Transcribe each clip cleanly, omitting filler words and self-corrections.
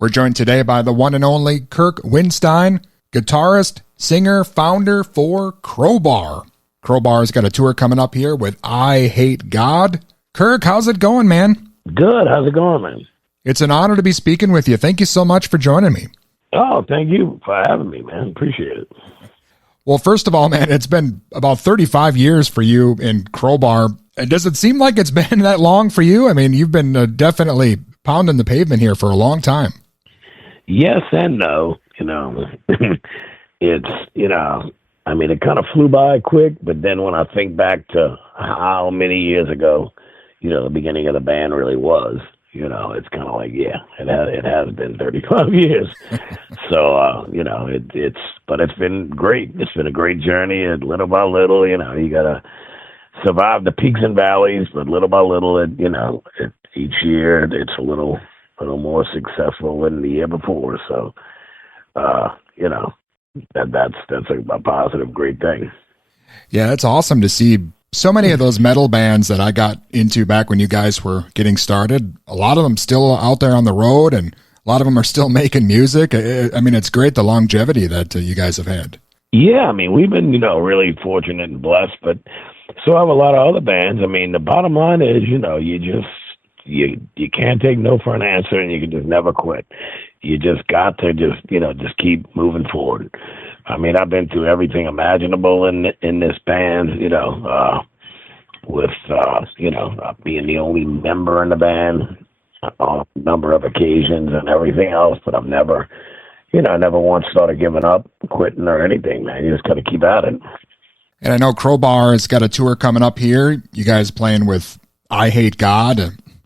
We're joined today by the one and only Kirk Windstein, guitarist, singer, founder for Crowbar. Crowbar's got a tour coming up here with I Hate God. Kirk, how's it going, man? Good. How's it going, man? It's an honor to be speaking with you. Thank you so much for joining me. Oh, thank you for having me, man. Appreciate it. Well, first of all, man, it's been about 35 years for you in Crowbar. Does it seem like it's been that long for you? I mean, you've been definitely pounding the pavement here for a long time. Yes and no. It's, I mean, it kind of flew by quick, but then when I think back to how many years ago, the beginning of the band really was, it's kind of like, yeah, it has been 35 years. So, but it's been great. It's been a great journey, and little by little, you got to survive the peaks and valleys, but little by little, each year it's a little more successful than the year before. So, that's a positive, great thing. Yeah, it's awesome to see so many of those metal bands that I got into back when you guys were getting started. A lot of them still out there on the road, and a lot of them are still making music. I mean, it's great the longevity that you guys have had. Yeah, I mean, we've been, really fortunate and blessed, but so have a lot of other bands. I mean, the bottom line is, you can't take no for an answer, and you can just never quit. You just got to just keep moving forward. I mean, I've been through everything imaginable in this band, with being the only member in the band on a number of occasions and everything else, but I've never once started giving up, quitting or anything, man. You just got to keep at it. And I know Crowbar has got a tour coming up here. You guys playing with I Hate God.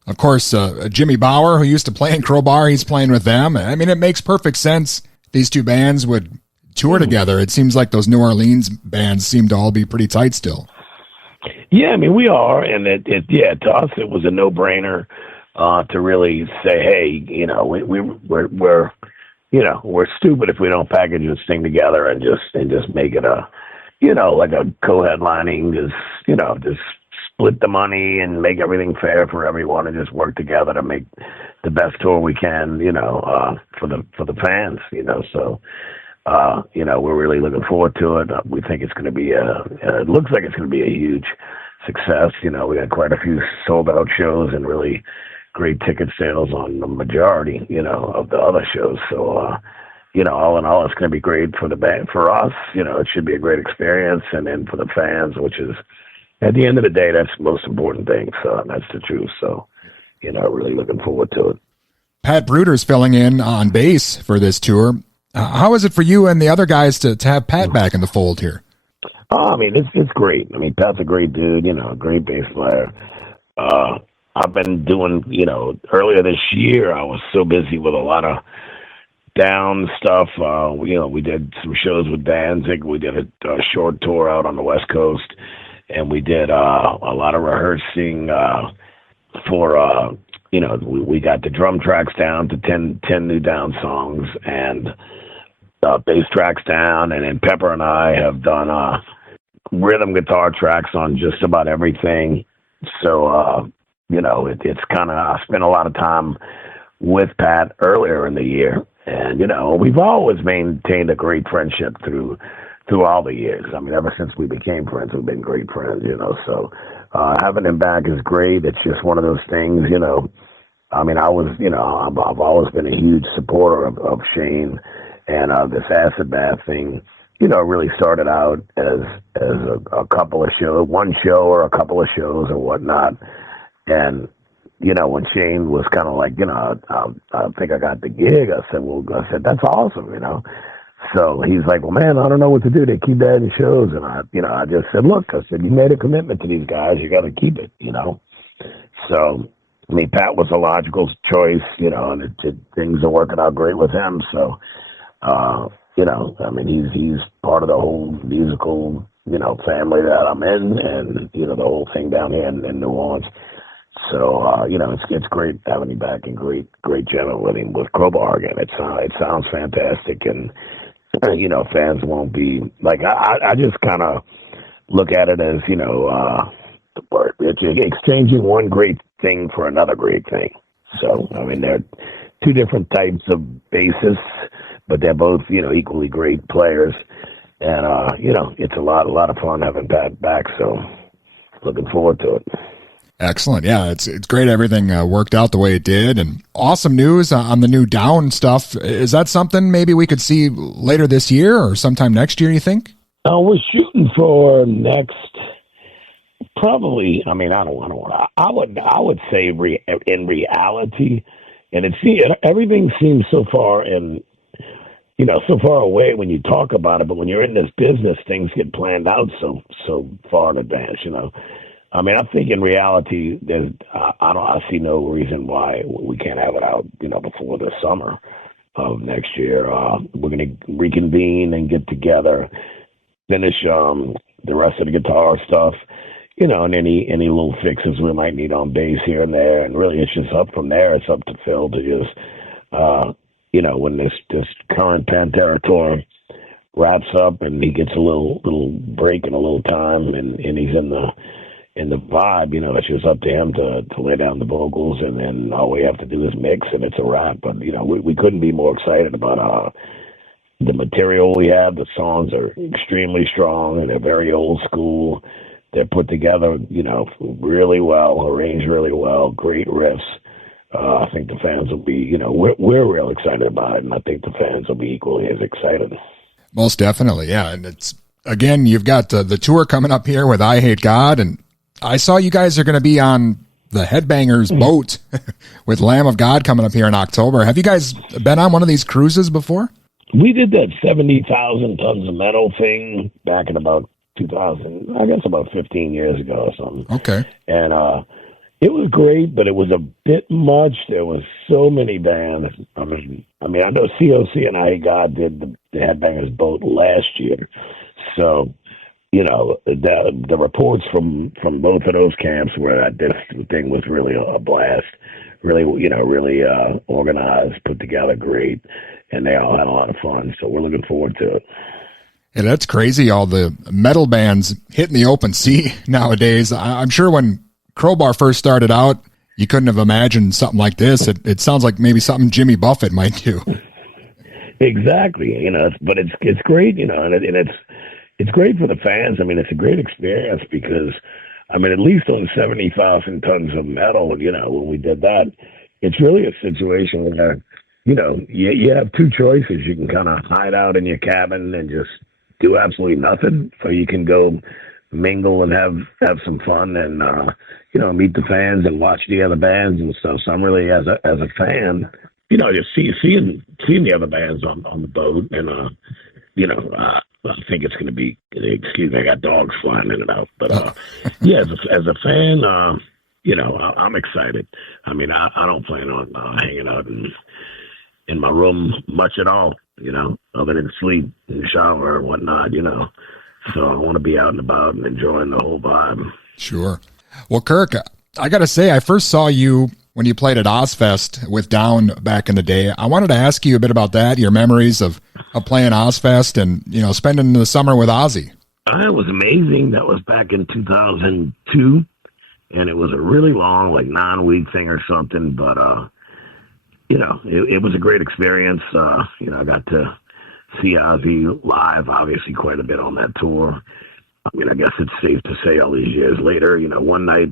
Of course, Jimmy Bauer, who used to play in Crowbar, he's playing with them. I mean, it makes perfect sense these two bands would tour together. It seems like those New Orleans bands seem to all be pretty tight still. Yeah, I mean, we are, and to us it was a no-brainer to really say, hey, we're stupid if we don't package this thing together and just make it a like a co-headlining, just split the money and make everything fair for everyone and just work together to make the best tour we can, for the fans, so. We're really looking forward to it. We think it's going to be it looks like it's going to be a huge success. We got quite a few sold out shows and really great ticket sales on the majority, of the other shows. So, all in all, it's going to be great for the band, for us. It should be a great experience. And then for the fans, which is at the end of the day, that's the most important thing. So that's the truth. So, really looking forward to it. Pat Bruder's filling in on bass for this tour. How is it for you and the other guys to have Pat back in the fold here? Oh, I mean, it's great. I mean, Pat's a great dude, a great bass player. I've been doing, earlier this year, I was so busy with a lot of down stuff. We did some shows with Danzig. We did a short tour out on the West Coast, and we did a lot of rehearsing for, we got the drum tracks down to 10 new down songs, and bass tracks down, and then Pepper and I have done rhythm guitar tracks on just about everything. So, it's kind of, I spent a lot of time with Pat earlier in the year, and, we've always maintained a great friendship through all the years. I mean, ever since we became friends, we've been great friends, so having him back is great. It's just one of those things, I mean, I've always been a huge supporter of Shane, and this acid bath thing, really started out as a couple of shows, one show or a couple of shows or whatnot. And, when Shane was kind of like, I think I got the gig, I said, that's awesome, So he's like, well, man, I don't know what to do. They keep adding shows. And I just said, look, you made a commitment to these guys. You got to keep it, So, I mean, Pat was a logical choice, and things are working out great with him. So, I mean, he's part of the whole musical, family that I'm in, and, the whole thing down here in New Orleans. So, it's great having him back, and great jamming with him with Crowbar again. It sounds fantastic, and, fans won't be, like, I just kind of look at it as, it's exchanging one great thing for another great thing. So, I mean, they're two different types of bassists, but they're both, equally great players. And, it's a lot of fun having Pat back. So looking forward to it. Excellent. Yeah, it's great everything worked out the way it did. And awesome news on the new Down stuff. Is that something maybe we could see later this year or sometime next year, you think? We're shooting for next, probably, I would say in reality, and everything seems so far so far away when you talk about it, but when you're in this business, things get planned out so far in advance, I think in reality, I see no reason why we can't have it out, before the summer of next year. We're going to reconvene and get together, finish the rest of the guitar stuff, and any little fixes we might need on bass here and there. And really, it's just up from there. It's up to Phil to just, when this current Pantera tour wraps up and he gets a little break and a little time, and he's in the vibe, it's just up to him to lay down the vocals, and then all we have to do is mix, and it's a wrap. But we couldn't be more excited about the material we have. The songs are extremely strong, and they're very old school. They're put together, really well, arranged really well, great riffs. I think the fans will be, we're real excited about it, and I think the fans will be equally as excited. Most definitely, yeah. And it's, again, you've got the tour coming up here with I Hate God, and I saw you guys are going to be on the Headbangers boat with Lamb of God coming up here in October. Have you guys been on one of these cruises before? We did that 70,000 tons of metal thing back in about 2000, I guess about 15 years ago or something. Okay. And it was great, but it was a bit much. There was so many bands. I know COC and I Hate God did the Headbangers boat last year. So, the reports from both of those camps were that this thing was really a blast, really organized, put together great, and they all had a lot of fun. So we're looking forward to it. Yeah, that's crazy. All the metal bands hitting the open sea nowadays. I'm sure when Crowbar first started out, you couldn't have imagined something like this. It sounds like maybe something Jimmy Buffett might do. Exactly. But it's great, and it's great for the fans. It's a great experience because, at least on 70,000 tons of metal, when we did that, it's really a situation where, you have two choices. You can kind of hide out in your cabin and just do absolutely nothing, or you can go mingle and have some fun and, meet the fans and watch the other bands and stuff. So I'm really, as a fan, just seeing the other bands on the boat, and, I think it's going to be, excuse me, I got dogs flying in and out. But, yeah, as a fan, I'm excited. I don't plan on hanging out in my room much at all, other than sleep and shower and whatnot, So I want to be out and about and enjoying the whole vibe. Sure. Well, Kirk, I got to say, I first saw you when you played at Ozfest with Down back in the day. I wanted to ask you a bit about that, your memories of playing Ozfest and, spending the summer with Ozzy. It was amazing. That was back in 2002, and it was a really long, 9-week thing or something, but, it was a great experience. I got to see Ozzy live, obviously, quite a bit on that tour. I guess it's safe to say all these years later, one night,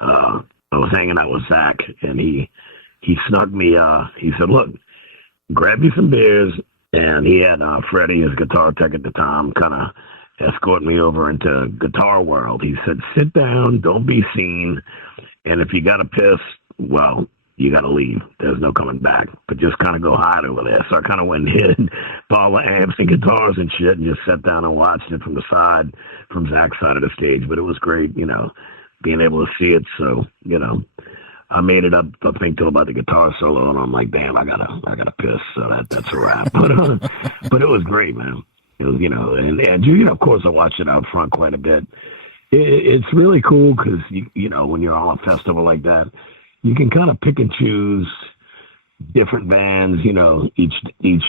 I was hanging out with Zach, and he snuck me, he said, look, grab you some beers, and he had Freddie, his guitar tech at the time, kind of escort me over into Guitar World. He said, sit down, don't be seen, and if you got to piss, well, you got to leave. There's no coming back, but just kind of go hide over there. So I kind of went and hid all the amps and guitars and shit and just sat down and watched it from the side, from Zach's side of the stage. But it was great, being able to see it. So, I made it up, I think, till about the guitar solo, and I'm like, damn, I gotta piss. So that's a wrap. But it was great, man. It was, and of course, I watched it out front quite a bit. It's really cool because, when you're on a festival like that, you can kind of pick and choose different bands, each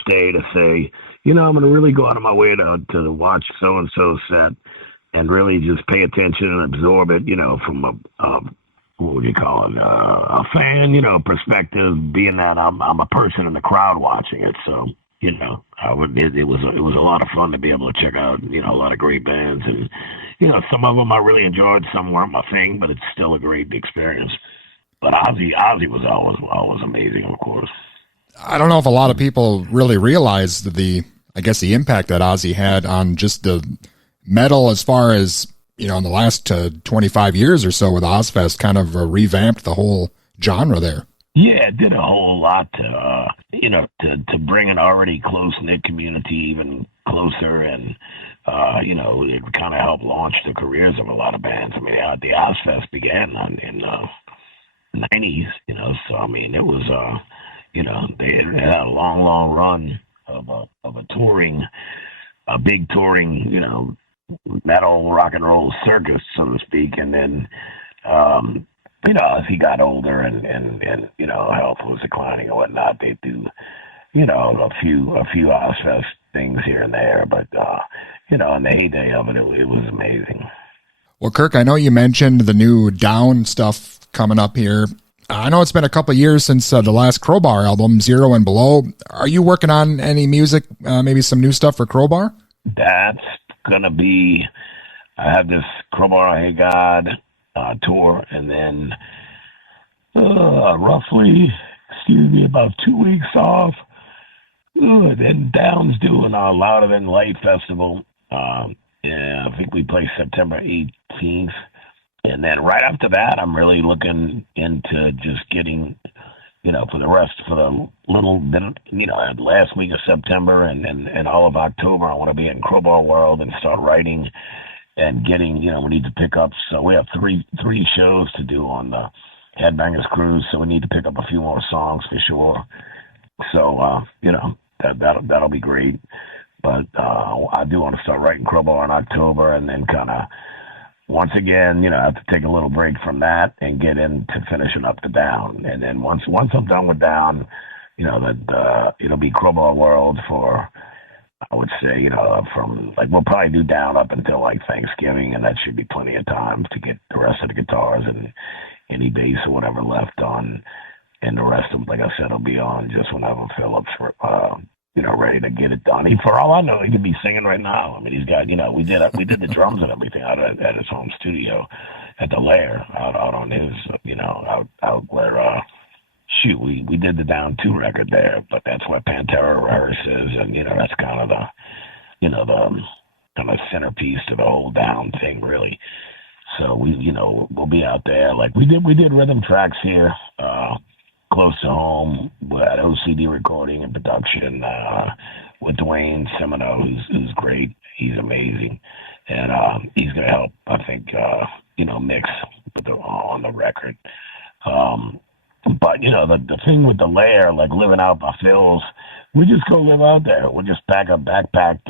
day to say, I'm going to really go out of my way to watch so-and-so set and really just pay attention and absorb it, from what would you call it, a fan, perspective, being that I'm a person in the crowd watching it. So, it was a lot of fun to be able to check out, a lot of great bands. And, some of them I really enjoyed, some weren't my thing, but it's still a great experience. But Ozzy was always amazing, of course. I don't know if a lot of people really realize the impact that Ozzy had on just the metal as far as, in the last 25 years or so with Ozfest kind of revamped the whole genre there. Yeah, it did a whole lot to, to bring an already close-knit community even closer, and, it kind of helped launch the careers of a lot of bands. I mean, the Ozfest began in the 90s, so, I mean, it was, they had a long, long run of a big touring, metal rock and roll circus, so to speak. And then, as he got older and health was declining and whatnot, they do, a few Ozfest things here and there. But, in the heyday of it, it was amazing. Well, Kirk, I know you mentioned the new Down stuff coming up here. I know it's been a couple of years since the last Crowbar album, Zero and Below. Are you working on any music, maybe some new stuff for Crowbar? That's going to be, I have this Crowbar Hey God tour, and then roughly, about 2 weeks off. Then Down's doing a Louder Than Light Festival. I think we play September 18th. And then right after that, I'm really looking into just getting, for the little bit, last week of September and all of October, I want to be in Crowbar World and start writing and getting, we need to pick up. So we have three shows to do on the Headbangers Cruise. So we need to pick up a few more songs for sure. So, that'll be great. But I do want to start writing Crowbar in October, and then kind of, once again, I have to take a little break from that and get into finishing up the Down. And then once I'm done with Down, it'll be Crowbar World for, I would say, from, we'll probably do Down up until Thanksgiving, and that should be plenty of time to get the rest of the guitars and any bass or whatever left on. And the rest of them, like I said, will be on just whenever Phillips, ready to get it done. For all I know, he could be singing right now. I mean, he's got, we did the drums and everything out at his home studio at the Lair out on his, out where, we did the Down 2 record there, but that's where Pantera rehearses, and, that's kind of the, the kind of centerpiece to the whole Down thing, really. So we'll be out there. We did rhythm tracks here, close to home at OCD Recording and Production with Dwayne Semino, who's great. He's amazing, and he's going to help, I think, mix on the record. But the thing with the Lair, living out by Phil's, we just go live out there. We'll just pack a backpack,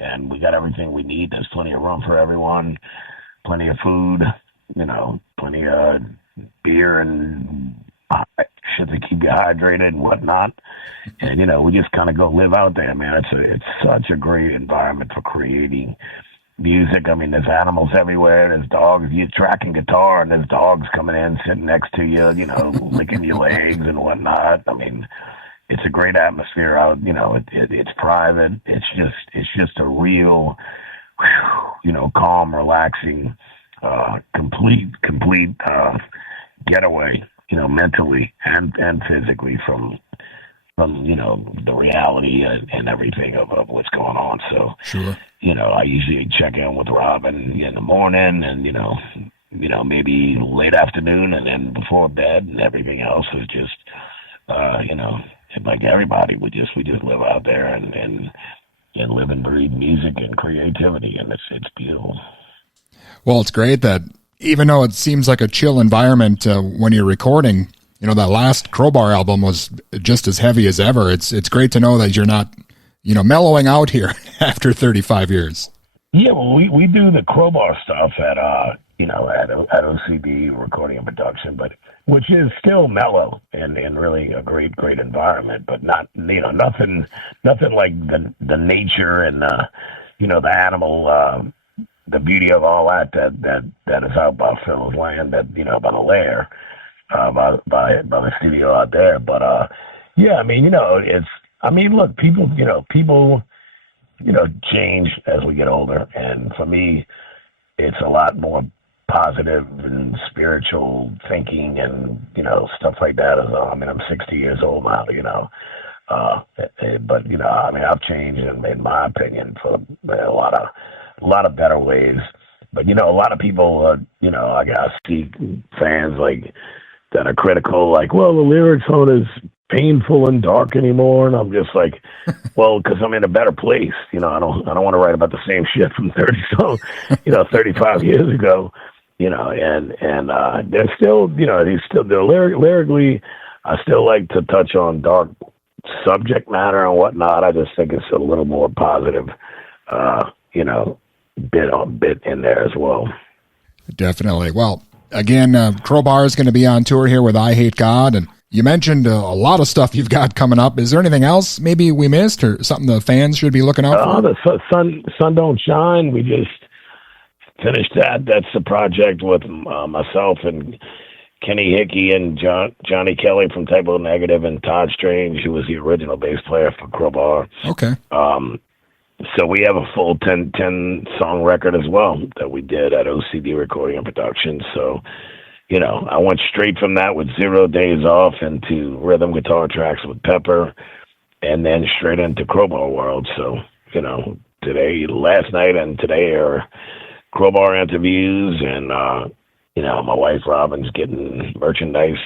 and we got everything we need. There's plenty of room for everyone, plenty of food, plenty of beer and shit to keep you hydrated and whatnot. And, we just kind of go live out there, man. It's such a great environment for creating music. I mean, there's animals everywhere. There's dogs. You're tracking guitar, and there's dogs coming in, sitting next to you, licking your legs and whatnot. I mean, it's a great atmosphere out. It's private. It's just a real, calm, relaxing, complete getaway, mentally and physically from the reality and everything of what's going on. So, sure. I usually check in with Robin in the morning and, maybe late afternoon, and then before bed, and everything else is just, like everybody, we just live out there and live and breathe music and creativity, and it's beautiful. Well, it's great that even though it seems like a chill environment when you're recording, that last Crowbar album was just as heavy as ever. It's great to know that you're not, mellowing out here after 35 years. Yeah, well, we do the Crowbar stuff at OCD Recording and Production, but which is still mellow and really a great environment, but not, nothing like the nature and, the animal, the beauty of all that is out by Phil's land, that by the lair, by the studio out there. But yeah, I mean, look, people change as we get older, and for me, it's a lot more positive and spiritual thinking and stuff like that. I'm 60 years old now, but I've changed, in my opinion, for a lot of better ways. But a lot of people, I see fans like that are critical, like, well, the lyrics aren't as painful and dark anymore, and I'm just like, well, because I'm in a better place. I don't want to write about the same shit from 35 years ago. And they're still, they're lyrically, I still like to touch on dark subject matter and whatnot. I just think it's a little more positive, bit in there as well. Definitely. Well, again, Crowbar is going to be on tour here with I Hate God, and you mentioned a lot of stuff you've got coming up. Is there anything else maybe we missed, or something the fans should be looking out for? The Sun Don't Shine. We just finished that. That's the project with myself and Kenny Hickey and Johnny Kelly from Typo Negative and Todd Strange, who was the original bass player for Crowbar. Okay. So we have a full 10 song record as well that we did at OCD Recording and Production. So, I went straight from that with 0 days off into rhythm guitar tracks with Pepper, and then straight into Crowbar World. So, last night and today are Crowbar interviews, and my wife Robin's getting merchandise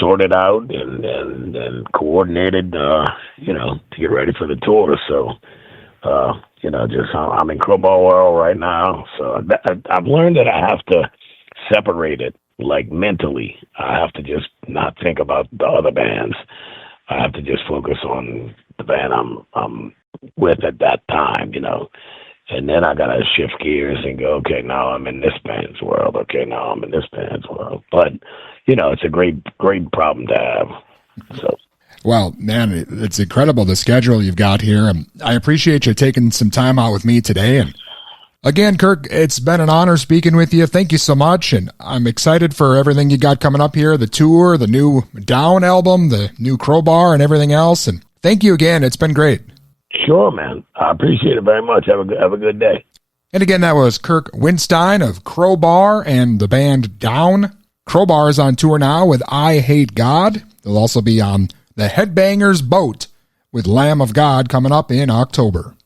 sorted out and coordinated, to get ready for the tour. So, I'm in Crowbar World right now. So I've learned that I have to separate it, like mentally. I have to just not think about the other bands. I have to just focus on the band I'm with at that time, And then I gotta shift gears and go, okay, now I'm in this band's world. Okay, now I'm in this band's world. But it's a great problem to have. So. Well, man, it's incredible the schedule you've got here. And I appreciate you taking some time out with me today. And again, Kirk, it's been an honor speaking with you. Thank you so much. And I'm excited for everything you got coming up here, the tour, the new Down album, the new Crowbar, and everything else. And thank you again. It's been great. Sure, man. I appreciate it very much. Have a good day. And again, that was Kirk Windstein of Crowbar and the band Down. Crowbar is on tour now with I Hate God. They'll also be on the Headbangers Boat with Lamb of God coming up in October.